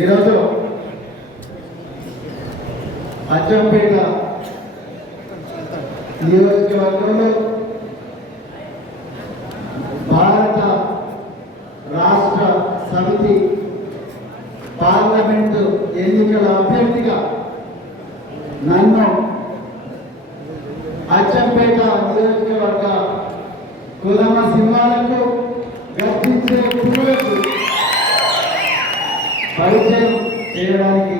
ఈరోజు అచ్చంపేట నియోజకవర్గంలో భారత రాష్ట్ర సమితి పార్లమెంటు ఎన్నికల అభ్యర్థిగా నన్ను అచ్చంపేట నియోజకవర్గ కులమ సింహాలకు గర్తించే పురులకు పరిచయం చేయడానికి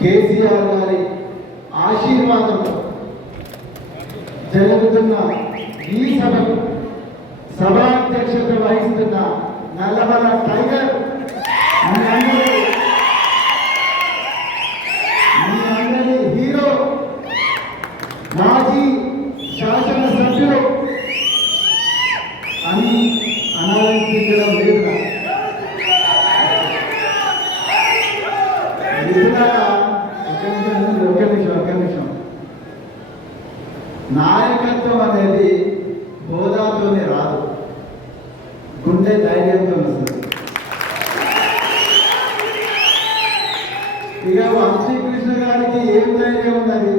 కేసీఆర్ గారి ఆశీర్వాదంతో జరుగుతున్న ఈ సభకు సభాధ్యక్షత వహిస్తున్న నల్లమల టైగర్ మీ అందరి హీరో మాజీ శాసనసభ్యులు అని అనాలంకించడం లేదు. ఒక నిమిషం నాయకత్వం అనేది హోదాతోనే రాదు, గుండె ధైర్యంతో వస్తుంది. ఇక వంశీకృష్ణ గారికి ఏం ధైర్యం ఉన్నది,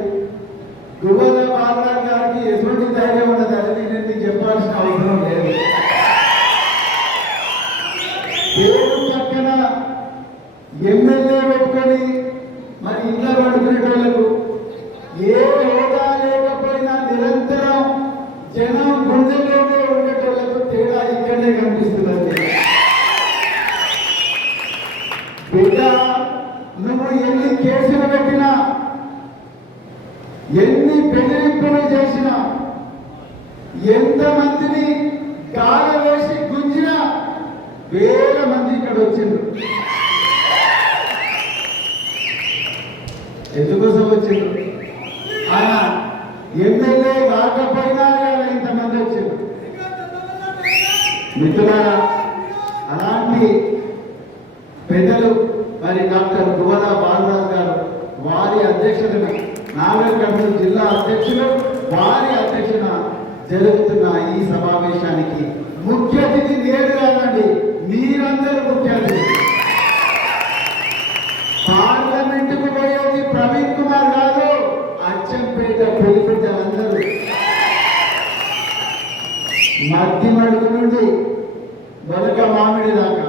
గువ్వల బాలరాజ్ గారికి ఎటువంటి ధైర్యం ఉన్నది అనేది నేను చెప్పాల్సిన అవసరం లేదు. దేవుడు పక్కన ఎమ్మెల్యే పెట్టుకొని మరి ఇంట్లో పడుకునేటోళ్లకు ఏ హోదా లేకపోయినా నిరంతరం జనం గుండెలోనే ఉండేటోళ్లకు తేడా ఇక్కడనే కనిపిస్తున్నది. బిడ్డ, నువ్వు ఎన్ని కేసులు పెట్టినా, ఎన్ని బెదిరింపులు చేసినా, ఎంతమందిని గాల వేసి గుంజినా, వేల మంది ఇక్కడ వచ్చిండ్రు. ఎందుకోసం వచ్చిండ్రు? ఆయన ఎమ్మెల్యే కాకపోయినా ఇంతమంది వచ్చిండ్రు. మిత్రులారా, అలాంటి పెద్దలు మరి డాక్టర్ గువ్వల బాలరాజ్ గారు, వారి అధ్యక్షతన నాగర్కర్నూలు జిల్లా అధ్యక్షులు, వారి అధ్యక్షన జరుగుతున్న ఈ సమావేశానికి ముఖ్య అతిథి నేను కాదండి, మీరందరూ ముఖ్య అతిథి. పార్లమెంటుకు పోయేది ప్రవీణ్ కుమార్ కాదు, అచ్చంపేట పెళ్లిపెట్టాలందరూ. మధ్యమడుగు నుండి వలక మామిడి దాకా,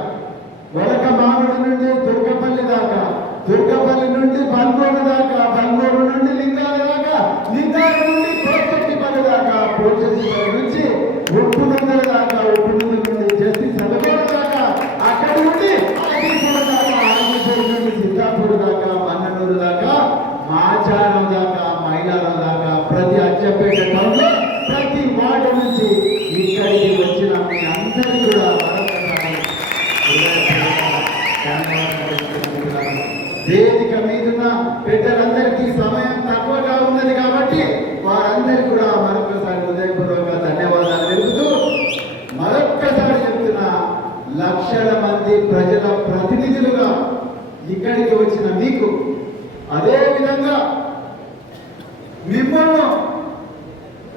వలక మామిడి నుండి దుర్గపల్లి దాకా, దుర్గపల్లి నుండి బంగోడు దాకా, బంగోడు నుండి లింగాల దాకా, లింగాల నుండి పోచెట్టిపల్లి దాకా, పోచెట్టిపల్లి నుంచి ఉప్పునందల దాకా, ఉప్పునందల నుండి జస్టిస్ సదగోడ దాకా, అక్కడి నుండి ఆదిపూర్ దాకా, ఆదిపూర్ నుండి సిద్ధాపూర్ దాకా, మన్ననూరు దాకా, మాచారం దాకా, మైలారం దాకా, ప్రతి అచ్చంపేట టౌన్లో ప్రతి వార్డు నుంచి ఇక్కడికి వచ్చిన మీ అందరికీ కూడా వేదిక మీదున్న పెద్దలందరికీ సమయం తక్కువగా ఉన్నది కాబట్టి వారందరికీ కూడా మరొకసారి హృదయపూర్వక ధన్యవాదాలు తెలుపుతూ, మరొక్కసారి చెప్తున్నా, లక్షల మంది ప్రజల ప్రతినిధులుగా ఇక్కడికి వచ్చిన మీకు, అదే విధంగా మిమ్మల్ని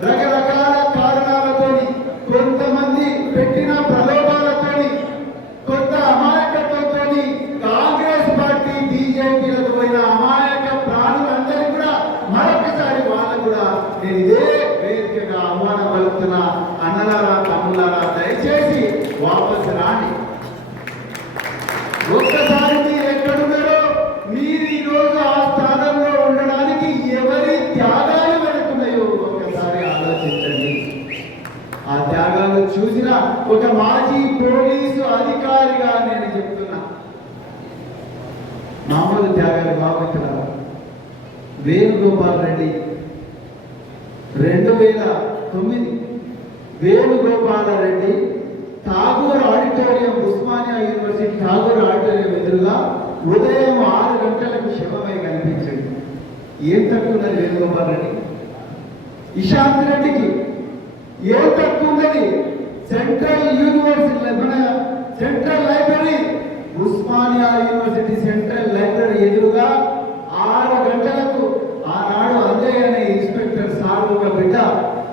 రకరకాల కారణాలతోని, కొంతమంది పెట్టిన ప్రలోభాలతోని, కొంత అమాయకత్వంతోని కాంగ్రెస్ పార్టీ బీజేపీలకు పోయిన అమాయక ప్రాణులందరికీ కూడా మరొకసారి వాళ్ళకు కూడా నేను ఇదే వేదికగా ఆహ్వానం పలుకుతున్నా. అన్నలారా, తమ్ములారా, దయచేసి వాపసు రాండి. ఒక్కసారి మీరు ఎక్కడున్నారో, మీరు ఈరోజు ఆ స్థానంలో ఉండడానికి ఎవరి త్యాగాలు వెనుకున్నాయో ఒక్కసారి ఆలోచించండి. ఆ త్యాగాలు చూసిన ఒక మాజీ పోలీసు అధికారిగా నేను చెప్తున్నా, మామూలు త్యాగాలు భావించారు. Venugopal Reddy 2009 Venugopala Reddy Tagore auditorium, Osmania university Tagore auditorium ఎదురుగా ఉదయం 6 గంటలకు శవమై కనిపించండి. ఏం తక్కున్నది వేణుగోపాల్ రెడ్డి? ఇషాంత్ రెడ్డికి ఏం తక్కున్నది? సెంట్రల్ యూనివర్సిటీ, మన central library, Osmania university central library ఎదురుగా 6 గంటలకు ఆనాడు అంజయ్య అనే ఇన్స్పెక్టర్ సార్ ఒక బిడ్డ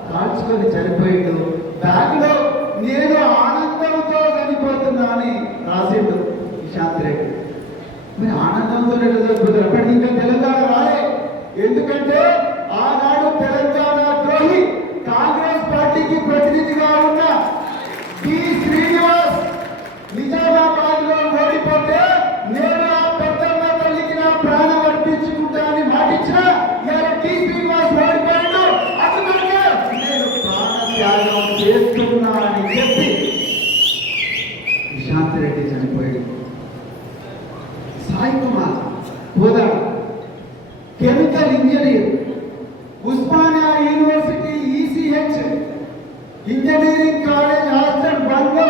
కాల్చుకొని చనిపోయిండు. బ్యాగ్ లో నేను ఆనందంతో చనిపోతున్నా అని రాసిండు శాంతి రెడ్డి. మరి ఆనందంతో చనిపోతున్నారు అప్పటికి ఇంకా తెలంగాణ రాలే. ఎందుకంటే ఆనాడు తెలంగాణ ద్రోహి కాంగ్రెస్ పార్టీకి ప్రతినిధిగా ఉన్న డి శ్రీనివాస్ నిజామాబాద్ లో ఓడిపోతే నేను ఆ పెద్దమ్మ తల్లికి నా ప్రాణం అర్పించుకుంటా అని మాటిచ్చిన డి శ్రీనివాస్ ఓడిపోయాడు. అందుకనే నేను ప్రాణ త్యాగం చేస్తున్నా అని చెప్పి శాంతి రెడ్డి చనిపోయాడు. Sai Kumar Kodad chemical engineer, Osmania university ECH engineering college hostel bungalow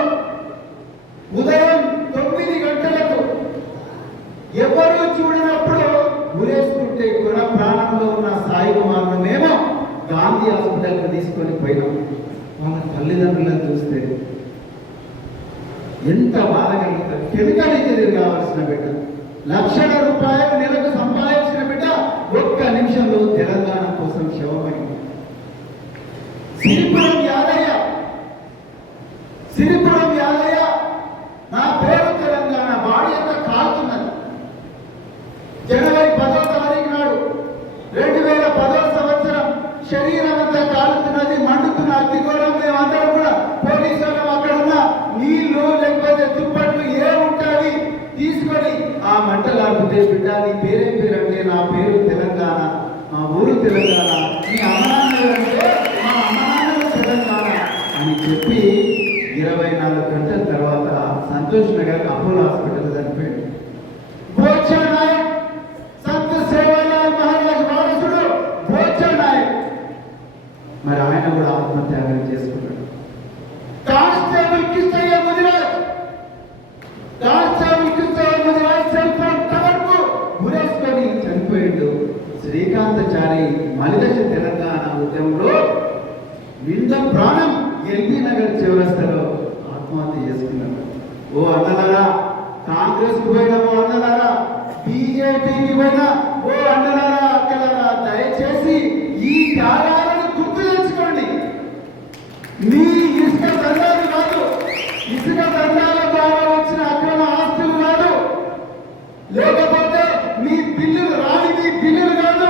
ఉదయం 9 గంటలకు ఎవరు చూడనప్పుడు ఉరేసుకుంటే కూడా ప్రాణంలో ఉన్న సాయి కుమార్ను మేము గాంధీ హాస్పిటల్కి తీసుకొని పోయినాం. వాళ్ళ తల్లిదండ్రులను చూస్తే ఎంత బాధ కలుగుతుంది. కెమికల్ ఇంజనీర్ కావాల్సిన బిడ్డ, లక్షల రూపాయలు నెలకు సంపాదించిన బిడ్డ ఒక్క నిమిషంలో తెలంగాణ కోసం శవమైంది. సిరిపురం యాదయ్య నా పేరు తెలంగాణ బాడీ అంతా కాలుతున్నది. జనవరి 10వ తారీఖు నాడు 2010వ సంవత్సరం శరీరం అంతా కాలుతున్నది, మండుతున్న అగ్నిగోళం. మేమందరం కూడా పోలీసులు అక్కడ ఉన్న నీళ్లు లేకపోతే దుప్పట్లు ఏముంటాయి తీసుకొని ఆ మంటలాడుతుంటే బిడ్డ నీ పేరేం పేరు అంటే నా పేరు తెలంగాణ, మా ఊరు తెలంగాణ, నీ అమ్మానాలు అంటే మా అమ్మానాలు తెలంగాణ అని చెప్పి 24 గంటల తర్వాత సంతోష్ నగర్ అపోలో హాస్పిటల్ చనిపోయాడు. బోచా నాయక్ సంత్ సేవాలాల్ మహారాజ్ వారసుడు బోచా నాయక్, మరి ఆయన కూడా ఆత్మత్యాగం చేసుకున్నాడు. Constable Kishtaiah Mudiraj cell phone tower కు గురేసుకొని చనిపోయాడు. శ్రీకాంతచారి మలిదశ తెలంగాణ ఉద్యమంలో నింద ప్రాణం ఎల్బీ నగర్ చౌరస్తాలో ఆత్మహత్య చేసుకున్నాడు. ఓ అన్నలారా, కాంగ్రెస్ పోయిన ఓ అన్నలారా, బీజేపీకి పోయిన ఓ అన్నలారా, అక్కలారా, దయచేసి ఈ త్యాగాలను గుర్తు తెచ్చుకోండి. మీ ఇసుక దండాలు కాదు, ఇసుక దండాల ద్వారా వచ్చిన అక్రమ ఆస్తులు కాదు, లేకపోతే మీ బిల్లులు కాదు,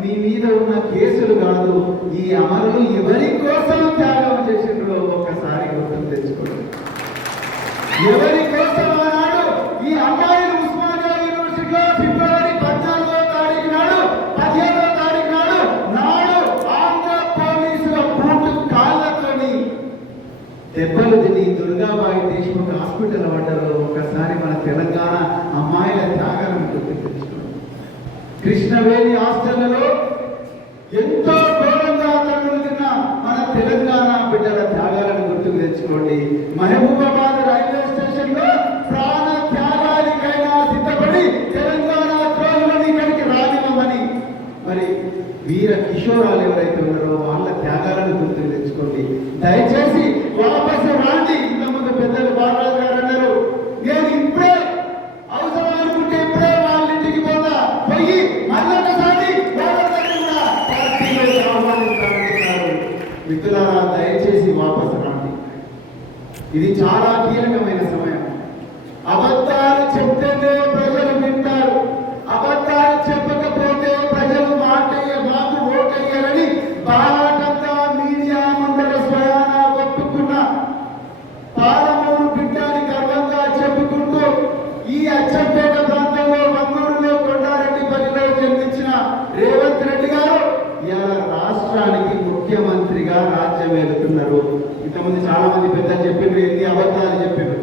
మీ మీద ఉన్న కేసులు కాదు. ఈ అమరులు ఎవరి కోసం త్యాగం చేసిండ్రో ఒక్కసారి గుర్తు తెచ్చుకోండి. ఎవరి కోసం ఆనాడు ఈ అమ్మాయిలు ఉస్మానియా యూనివర్సిటీలో ఫిబ్రవరి 14వ తారీఖు నాడు 15వ తారీఖు నాడు ఆంధ్ర పోలీసుల బూటు కాళ్ళతోని దెబ్బలు తిని దుర్గాబాయి దేశ్ముఖ్ హాస్పిటల్ పడ్డారు. ఒక్కసారి మన తెలంగాణ అమ్మాయిల త్యాగాలను గుర్తు తెచ్చుకోండి. కృష్ణవేణి హాస్టళ్లలో ఎంతో ఘోరంగా తగ్గులు తిన్న మన తెలంగాణ బిడ్డల త్యాగాలను గుర్తుకు తెచ్చుకోండి. మహబూబాబాద్ రైల్వే స్టేషన్ లో ప్రాణ త్యాగానికైనా సిద్ధపడి తెలంగాణ ద్రోహులను ఇక్కడికి రానివ్వమని మరి వీర కిషోరాలు ఎవరైతే ఉన్నారో వాళ్ళ త్యాగాలను గుర్తుకు తెచ్చుకోండి. దయచేసి వాపసు రాండి. ఇంతకుముందు పెద్దలు బాలరాజు గారు అన్నారు, నేను ఇప్పుడే అవసరం అనుకుంటే ఇప్పుడే వాళ్ళ ఇంటికి పోతా, పోయి మళ్ళొకసారి వాళ్ళందరినీ కూడా పార్టీలోకి ఆహ్వానిస్తామంటున్నారు. మిత్రులారా, దయచేసి వాపసు రాండి. ఇది చాలా కీలకమైన సమయం. అబద్ధాలు చెప్తేనే ప్రజలు వింటారు, అబద్ధాలు చెప్పకపోతే ప్రజలు మాకు ఓటయ్యారని బాగా మీడియా ముందర స్వయాన ఒప్పుకున్న పాలమూరు బిడ్డని గర్వంగా చెప్పుకుంటూ ఈ అచ్చంపేట ప్రాంతంలో మంగళూరులో కొండారెడ్డిపల్లిలో జన్మించిన రేవంత్ రెడ్డి గారు ఇలా రాష్ట్రానికి ముఖ్యమంత్రిగా రాజ్యం వెళుతున్నారు. ఇంతకుముందు చాలా మంది పెద్దలు చెప్పిండ్రు, ఎన్ని అబద్ధాలు చెప్పారు.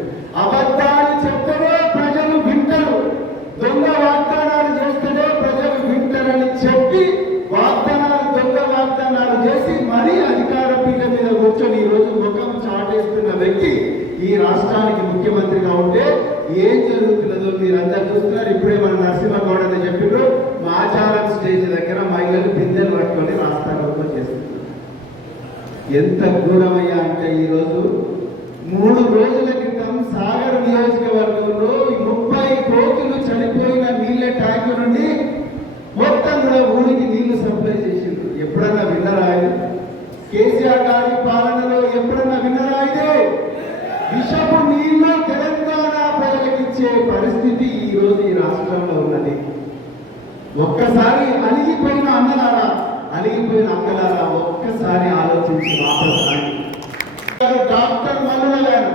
అబద్ధాలు చెప్తేనే ప్రజలు వింటారు, దొంగ వాగ్దానాలు చేస్తేనే ప్రజలు వింటారని చెప్పి దొంగ వాగ్దానాలు చేసి మరీ అధికార పీఠం మీద కూర్చొని ఈ రోజు ముఖం చాటేస్తున్న వ్యక్తి ఈ రాష్ట్రానికి ముఖ్యమంత్రిగా ఉంటే ఏం జరుగుతున్నదో మీరందరూ చూస్తున్నారు. ఇప్పుడే మన నరసింహగౌడ్ అని చెప్పినప్పుడు మాచారం స్టేజ్ దగ్గర మహిళలు బిందెలు పట్టుకొని రాస్తారోకం చేస్తున్నారు. ఎంత ఘోరమయ్యా అంటే ఈరోజు 3 రోజుల క్రితం సాగర్ నియోజకవర్గంలో 30 కోతులు చనిపోయిన నీళ్ళ ట్యాంకు నుండి విషపు నీళ్లు తెలంగాణ ప్రజలకిచ్చే పరిస్థితి ఈ రోజు ఈ రాష్ట్రంలో ఉన్నది. ఒక్కసారి అలిగిపోయిన అన్నలారా, అలిగిపోయిన అక్కలారా, ఒక్కసారి ఆలోచించి మాట్లాడాలి. డాక్టర్ మల్లుల గారు,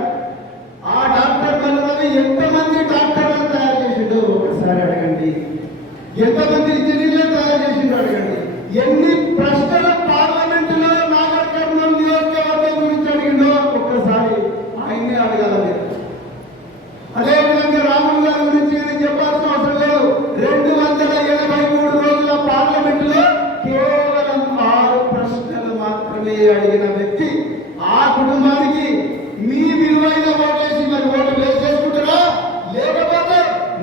ఆ డాక్టర్ మల్లులని ఎంతమంది డాక్టర్లను తయారు చేసిండో ఒకసారి అడగండి. ఎంతమంది ఇంజనీర్లను తయారు చేసిండో అడగండి. ఎన్ని ప్రశ్నలు పార్లమెంటులో నాగర్ కర్నూలు నియోజకవర్గం గురించి అడిగిండో ఒక్కసారి ఆయన్నే అడగాలి. అదేవిధంగా రాములు గారి గురించి నేను చెప్పాల్సిన అవసరం లేదు. 283 రోజుల పార్లమెంటులో కేవలం 6 ప్రశ్నలు మాత్రమే అడిగిన వ్యక్తి. ఆ కుటుంబానికి మీ విలువైన ఓటేసి మరి ఓటు వేసేసుకుంటారా, లేకపోతే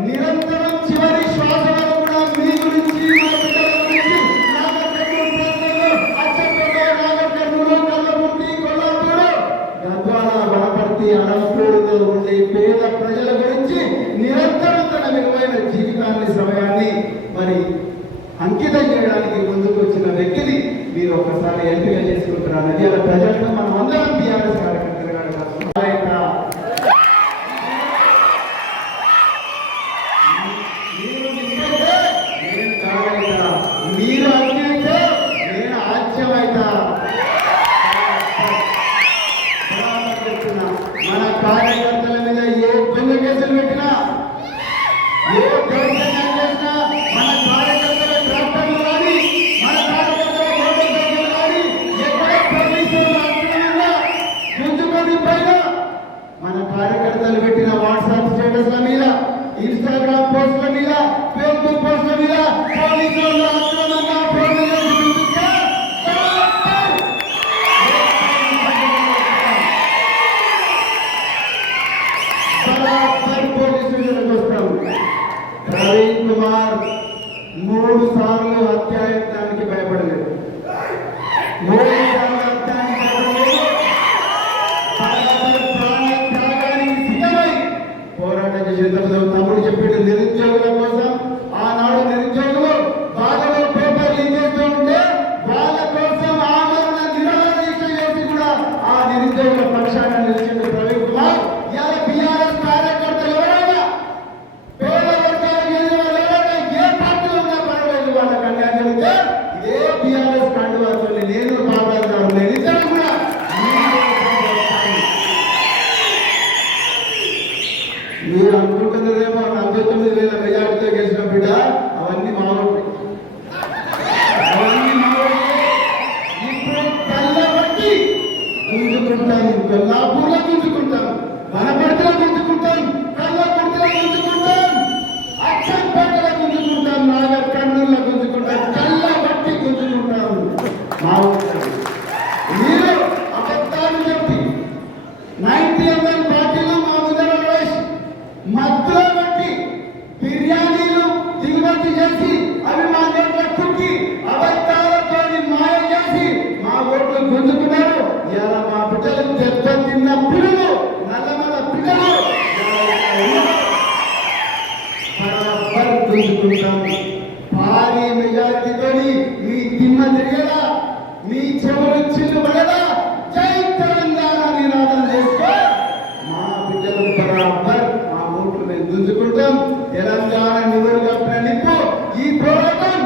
నిరంతరం చివరి శ్వాస వరకు కూడా మీ గురించి, మా బిడ్డల గురించి నాగర్ కర్నూలు ప్రజలు, అచ్చంపేట, నాగర్ కర్నూలు, కల్లకుర్తి, కొల్లాపూర్, గద్వాల, వనపర్తి, అనంతపూర్లో ఉండే పేద ప్రజల గురించి నిరంతరం తన విలువైన జీవితాన్ని, సమయాన్ని మరి అంకితం చేయడానికి ముందుకు వచ్చిన వ్యక్తిని మీరు ఒకసారి ఎంపిక చేసుకుంటున్నారు. నదియాల ప్రజలను మనం అందరం టీఆర్ఎస్ కార్యకర్తలుగా మీరు అన్యైతే నేను ఆజ్యమైతా. మన కార్యకర్తల మీద ఏ దొంగ కేసులు పెట్టినా, ఏ దౌర్జన్యం చేసినా, మన కార్యకర్తల ట్రాక్టర్లు కానీ, మన కార్యకర్తల మోటార్ సైకిల్ కానీ ఎక్కడ పోలీసులు అక్రమంగా గుంజుకొని పైన మన కార్యకర్తలు పెట్టిన వాట్సాప్ స్టేటస్ల మీద, ఇన్స్టాగ్రామ్ పోస్టుల మీద, ఫేస్బుక్ పోస్టుల మీద పోలీసులు అక్రమంగా పోలీసులు గుంజుతా పోలీసులకు వస్తాం. ప్రవీణ్ కుమార్ 3 సార్లు హత్యాయత్నానికి భయపడలేదు. 3 సార్లు హత్యానికి భయపడలేదు. ప్రాణ త్యాగానికి సిద్ధమై పోరాటం చేసేందుకు తమ్ముడు చెప్పిండు. నిరుద్యోగుల కోసం ఆనాడు నిరుద్యోగులు బాధలో పేపర్ లీక్ చేస్తూ ఉంటే వాళ్ళ కోసం ఆమరణ నిరాహార దీక్ష చేసి కూడా ఆ నిరుద్యోగుల పక్షాన నిలిచిండు ప్రవీణ్ కుమార్. ఇవాళ టీఆర్ఎస్ కార్యకర్తలు ఎవరైనా, పేద వర్గాలు ఎవరైనా ఏ పార్టీలో ఉన్నా పర్వాలేదు, వాళ్ళ కళ్యాణ్ జరిగితే ఇదే టీఆర్ఎస్ కండువాతోని నేను బాధాదారు నేను ఇద్దరు కూడా మీరు అనుకుంటున్నారేమో 49,000 మెజార్టీతో గెలిచిన బిడ్డ, అవన్నీ మామూలు. అవన్నీ మామూలు. ఇప్పుడు కళ్ళబట్టి గుంజుకుంటాం, కొల్లాపూర్లో గుంజుకుంటాం, వనపర్తిలో గుంజుకుంటాం, కల్లకుర్తిలో గుంజుకుంటాం, అచ్చంపేటలో గుంజుకుంటాం, నాగర్ కర్నూలులో గుంజుకుంటాం, కళ్ళబట్టి గుంజుకుంటాం. మీరు అబద్ధాలు చెప్పి 90 పార్టీలు మా ముందర వేసి మధ్యలో పెట్టి బిర్యానీలు దిగుమతి చేసి అభిమానుల కుక్కి అబద్ధాలతో మాయ చేసి మా ఓట్లు గుంజుకున్నారు. ఇలా మా బిడ్డలు దెబ్బ తిన్న పిల్లలు, నల్లమల పిల్లలు బరాబర్ గుంజుకుంటాం. భారీ మెజార్టీతో మీ దిమ్మ తిరిగేలా, మీ చెవులు చిల్లు పడేలా జై తెలంగాణ నినాదం చేస్తే మా బిడ్డలు బరాబర్ మా ఓట్లు మేము గుంజుకుంటాం. తెలంగాణ నివురు కప్పిన నిప్పు ఈ పోరాటం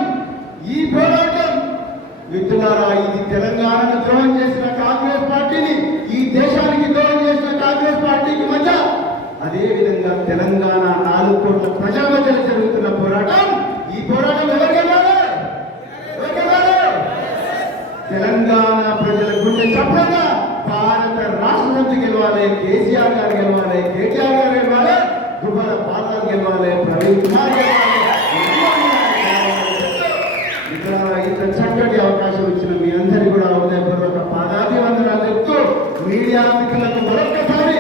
మిత్రులారా, ఇది తెలంగాణను ద్రోహం చేసిన కాంగ్రెస్ పార్టీని, ఈ దేశానికి ద్రోహం చేసిన కాంగ్రెస్ పార్టీకి మధ్య, అదే విధంగా తెలంగాణ 4 కోట్ల ప్రజల మధ్య జరుగుతున్న పోరాటం. ఈ పోరాటం ఎవరు గెలవాలి? తెలంగాణ ప్రజల గుండె చప్పుడుగా భారత రాష్ట్రం గెలవాలి. కేసీఆర్ గారు గెలవాలి, కేటీఆర్ గారు గెలవాలి, దుబ్బల పాలన గెలవాలి, ప్రవీణ్ కుమార్ గెలవాలి. ఇంత చక్కటి అవకాశం ఇచ్చిన మీ అందరికీ కూడా హృదయపూర్వక పాదాభివందనాలు చెప్తూ, మీడియా మిత్రులకు మరొకసారి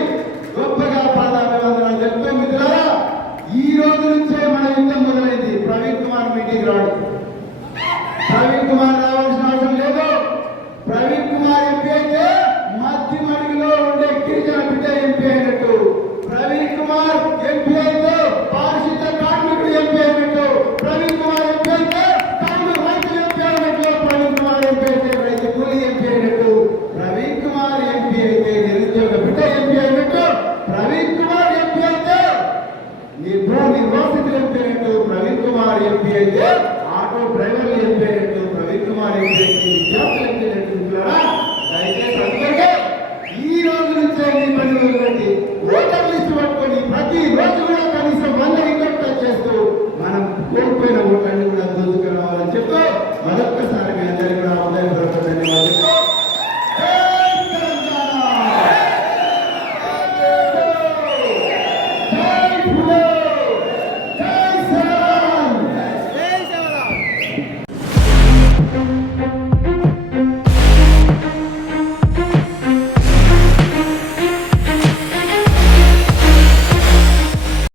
గొప్పగా పాదాభివందనాలు చెప్తూ, మిత్రులారా ఈ రోజు నుంచే మన యుద్ధం మొదలైంది. ప్రవీణ్ కుమార్ మీటింగ్ రాడు, ప్రవీణ్ కుమార్ రావాల్సిన అవసరం లేదు. ప్రవీణ్ కుమార్ ఎంపీ అయితే మధ్యమడిగిలో ఉండే గిరిజన బిడ్డ ఎంపీ అయినట్టు, ప్రవీణ్ కుమార్ ఎంపీ అయితే పారిశుద్ధ కార్మికుడు ఎంపీ అయినట్టు, ప్రవీణ్ కుమార్ ఎంపీ అయితే తాను రైతులు ఎంపీ అయినట్లు, ప్రవీణ్ కుమార్ ఎంపీ అయితే రైతు కూలీ ఎంపీ అయినట్టు, ప్రవీణ్ కుమార్ ఎంపీ అయితే నిరుద్యోగ బిడ్డ ఎంపీ అయినట్టు డ్రైవర్లు ఎంపేయట్టు ప్రవీణ్ కుమార్ ఎంపేకి